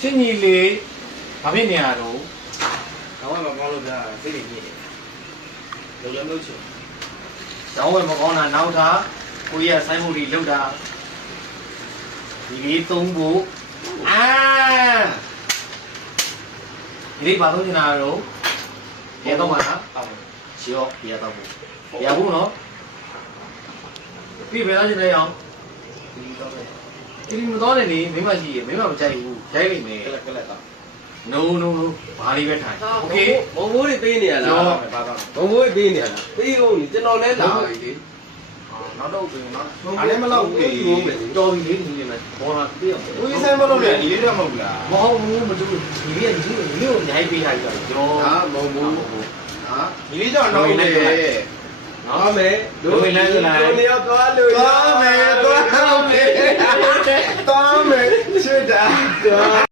ချင်းကြီးလေးဘာဖြစ်နေရတော့ တော့မကောင်းလို့ဗျာစိတ်တွေညစ်တယ်လုံလည်းမလုပ်ချင် ကျောင်းဝယ်မကောင်းတာနောက်တာကိုကြီးကဆိုင်းမှုတွေလောက်တာဒီလေးသုံးဖို့ဒီလေးဘာသုံးချင်တာတော့ရေတော့မှာနော်ရှော့ရေတော့ဖို့ရဘူးနော်ပြီဘယ်လာချင်လဲအောင် ဒီတော့ပဲ ဒီမတော်နဲ့နေမိမရှိရေမိမမကြိုက်ဘူးကြိုက်လိမ့်မယ် ကလက်ကတော့ no ဘာလေးပဲထိုင်โอเค ဘုံဘိုးတွေပေးနေရလား ပြောမယ်ပါပါ ဘုံဘိုးတွေပေးနေရလားပေးကုန်ပြီကျွန်တော်လည်းလာပြီလေ နောက်တော့ပြင်နော် အားလည်းမလောက်ဘူးလေ တော်ပြီလေဒီနေ့ပေါ်လာပြည့်အောင် ဦးကြီးဆိုင်မလို့လေဒီလေးတော့မဟုတ်ဘူးလား မဟုတ်ဘူးမတူဒီနေ့ဒီနေ့ကိုညာပေးလိုက်တော့ကျော် ဟာမဟုတ်ဘူးဟာဒီလေးတော့နောက်နေတယ် ဟုတ်မယ် တို့ဝင်လိုက်ဆိုလိုက် တို့နေရာသွားလို့ သွားမယ်သွားမယ်သွား